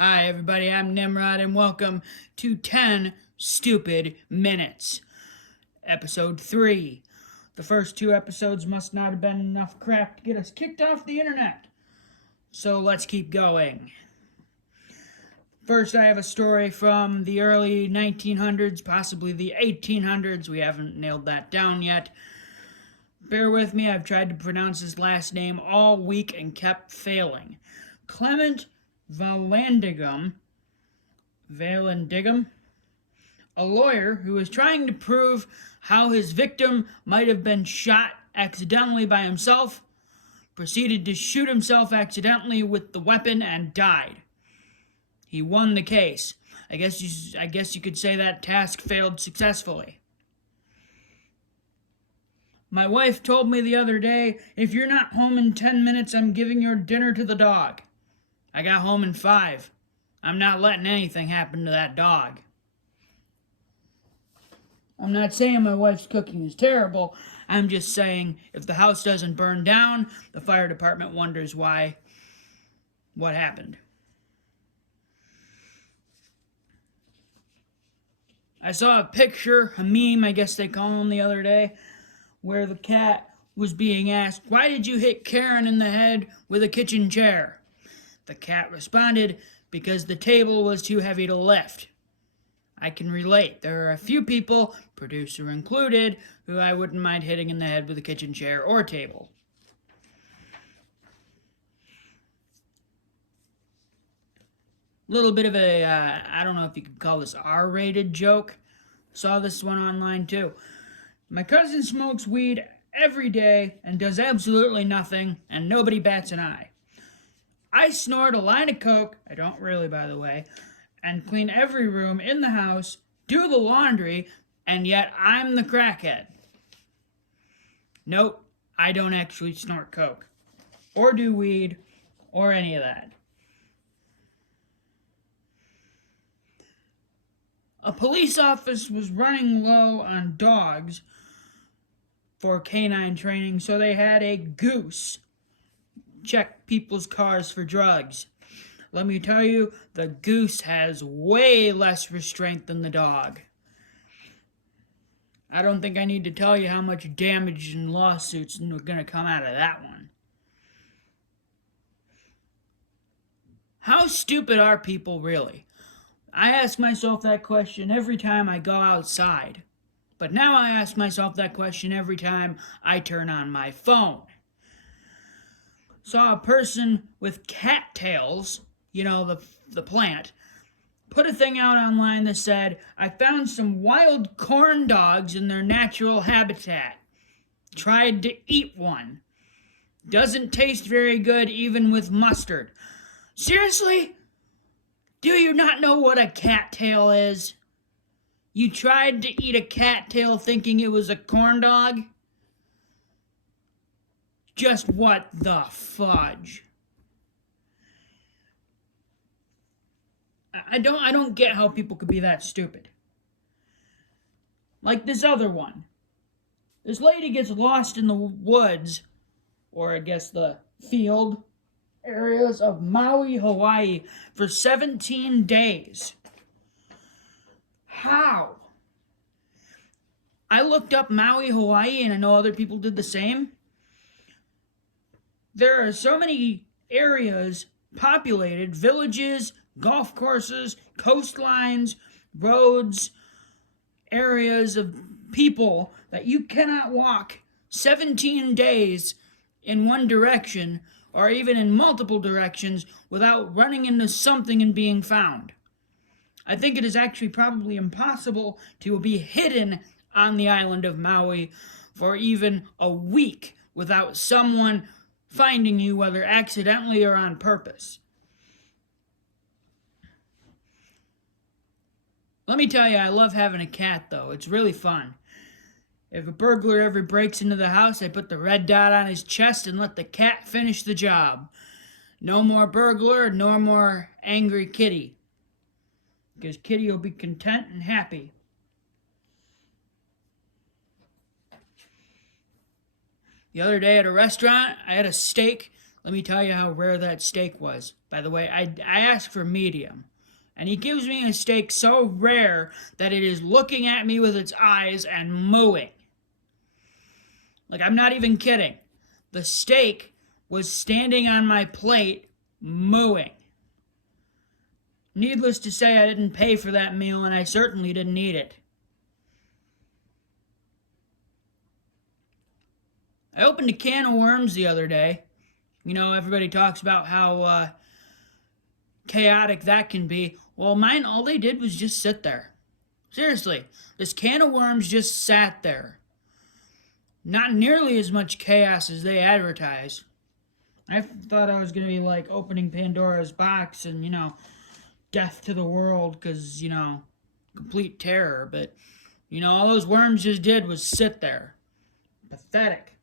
Hi, everybody, I'm Nimrod, and welcome to 10 Stupid Minutes. Episode 3. The first two episodes must not have been enough crap to get us kicked off the internet. So let's keep going. First, I have a story from the early 1900s, possibly the 1800s. We haven't nailed that down yet. Bear with me, I've tried to pronounce his last name all week and kept failing. Clement Vallandigham, a lawyer who was trying to prove how his victim might have been shot accidentally by himself, proceeded to shoot himself accidentally with the weapon and died. He won the case. I guess you could say that task failed successfully. My wife told me the other day, if you're not home in 10 minutes, I'm giving your dinner to the dog. I got home in 5. I'm not letting anything happen to that dog. I'm not saying my wife's cooking is terrible. I'm just saying if the house doesn't burn down, the fire department wonders what happened. I saw a picture, a meme, I guess they call them, the other day, where the cat was being asked, "Why did you hit Karen in the head with a kitchen chair?" The cat responded, "Because the table was too heavy to lift." I can relate. There are a few people, producer included, who I wouldn't mind hitting in the head with a kitchen chair or table. Little bit of a, I don't know if you could call this R-rated joke. Saw this one online too. My cousin smokes weed every day and does absolutely nothing, and nobody bats an eye. I snort a line of coke, I don't really by the way, and clean every room in the house, do the laundry, and yet I'm the crackhead. Nope, I don't actually snort coke, or do weed, or any of that. A police office was running low on dogs for canine training, so they had a goose check people's cars for drugs. Let me tell you, the goose has way less restraint than the dog. I don't think I need to tell you how much damage and lawsuits are going to come out of that one. How stupid are people really? I ask myself that question every time I go outside. But now I ask myself that question every time I turn on my phone. Saw a person with cattails, the plant, put a thing out online that said, "I found some wild corn dogs in their natural habitat. Tried to eat one. Doesn't taste very good even with mustard." Seriously? Do you not know what a cattail is? You tried to eat a cattail thinking it was a corn dog? Just what the fudge? I don't get how people could be that stupid. Like this other one. This lady gets lost in the woods, or I guess the field areas of Maui, Hawaii for 17 days. How? I looked up Maui, Hawaii, and I know other people did the same. There are so many areas populated, villages, golf courses, coastlines, roads, areas of people that you cannot walk 17 days in one direction or even in multiple directions without running into something and being found. I think it is actually probably impossible to be hidden on the island of Maui for even a week without someone finding you, whether accidentally or on purpose. Let me tell you, I love having a cat, though. It's really fun. If a burglar ever breaks into the house, I put the red dot on his chest and let the cat finish the job. No more burglar, no more angry kitty. Because kitty will be content and happy. The other day at a restaurant, I had a steak, Let me tell you how rare that steak was. By the way, I asked for medium. And he gives me a steak so rare that it is looking at me with its eyes and mooing. Like, I'm not even kidding. The steak was standing on my plate, mooing. Needless to say, I didn't pay for that meal, and I certainly didn't eat it. I opened a can of worms the other day. You know, everybody talks about how chaotic that can be. Well, mine, all they did was just sit there. Seriously, this can of worms just sat there. Not nearly as much chaos as they advertise. I thought I was going to be like opening Pandora's box and, death to the world because, complete terror. But, all those worms just did was sit there. Pathetic.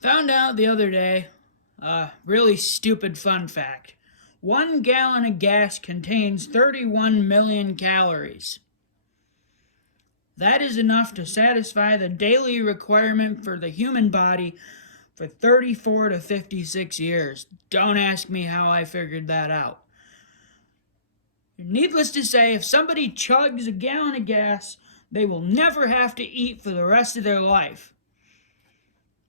Found out the other day, really stupid fun fact. 1 gallon of gas contains 31 million calories. That is enough to satisfy the daily requirement for the human body for 34 to 56 years. Don't ask me how I figured that out. Needless to say, if somebody chugs a gallon of gas, they will never have to eat for the rest of their life.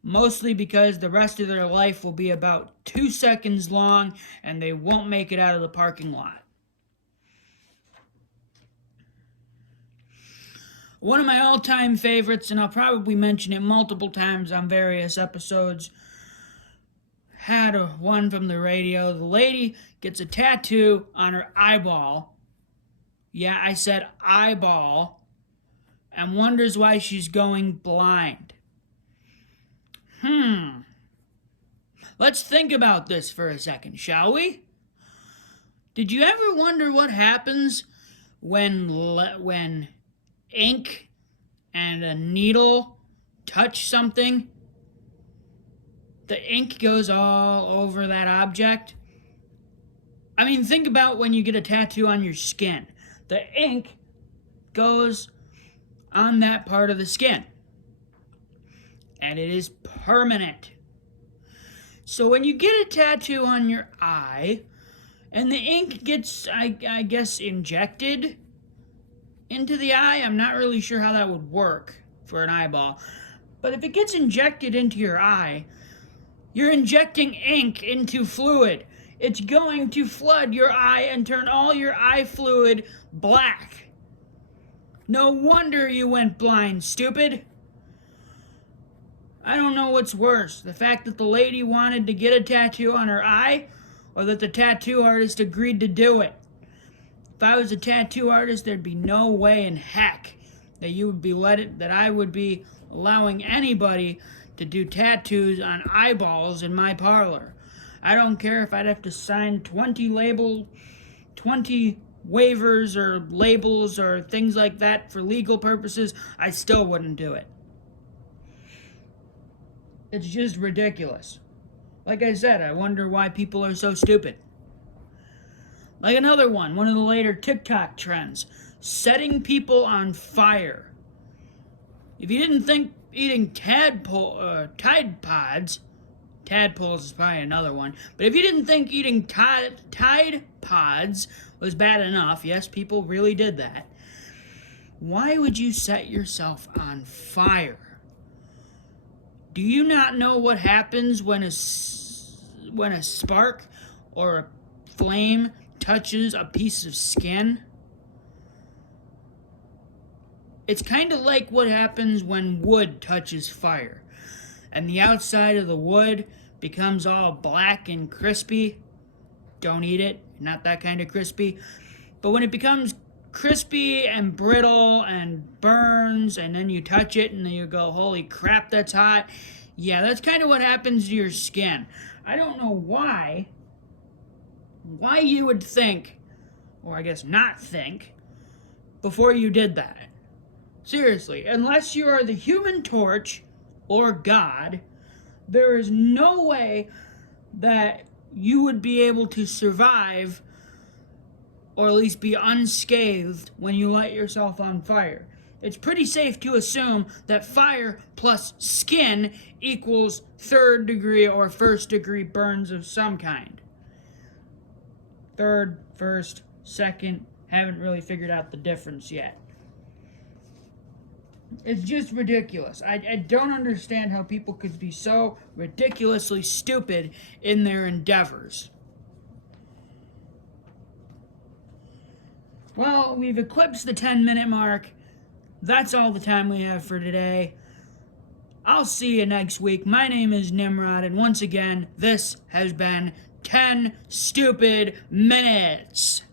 Mostly because the rest of their life will be about 2 seconds long and they won't make it out of the parking lot. One of my all-time favorites, and I'll probably mention it multiple times on various episodes, had one from the radio. The lady gets a tattoo on her eyeball. Yeah, I said eyeball. And wonders why she's going blind. Let's think about this for a second, shall we? Did you ever wonder what happens when ink and a needle touch something? The ink goes all over that object. I mean, think about when you get a tattoo on your skin. The ink goes on that part of the skin. And it is permanent. So when you get a tattoo on your eye, and the ink gets, I guess, injected into the eye, I'm not really sure how that would work for an eyeball, but if it gets injected into your eye, you're injecting ink into fluid. It's going to flood your eye and turn all your eye fluid black. No wonder you went blind, stupid. I don't know what's worse, the fact that the lady wanted to get a tattoo on her eye, or that the tattoo artist agreed to do it. If I was a tattoo artist, there'd be no way in heck that I would be allowing anybody to do tattoos on eyeballs in my parlor. I don't care if I'd have to sign 20 waivers or labels or things like that for legal purposes, I still wouldn't do it. It's just ridiculous. Like I said, I wonder why people are so stupid. Like another one of the later TikTok trends, setting people on fire. If you didn't think eating Tide Pods, Tadpoles is probably another one, but if you didn't think eating Tide Pods was bad enough, yes, people really did that, why would you set yourself on fire? Do you not know what happens when a spark or a flame touches a piece of skin? It's kind of like what happens when wood touches fire, and the outside of the wood becomes all black and crispy. Don't eat it, not that kind of crispy. But when it becomes crispy and brittle and burns, and then you touch it and then you go, holy crap, that's hot. Yeah, that's kind of what happens to your skin. I don't know why you would think, or I guess not think, before you did that. Seriously, unless you are the Human Torch or God, there is no way that you would be able to survive or at least be unscathed when you light yourself on fire. it's pretty safe to assume that fire plus skin equals third degree or first degree burns of some kind. Third, first, second, haven't really figured out the difference yet. It's just ridiculous. I don't understand how people could be so ridiculously stupid in their endeavors. Well, we've eclipsed the 10-minute mark. That's all the time we have for today. I'll see you next week. My name is Nimrod, and once again, this has been 10 Stupid Minutes.